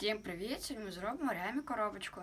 Всім привіт! Сьогодні ми зробимо рямі коробочку.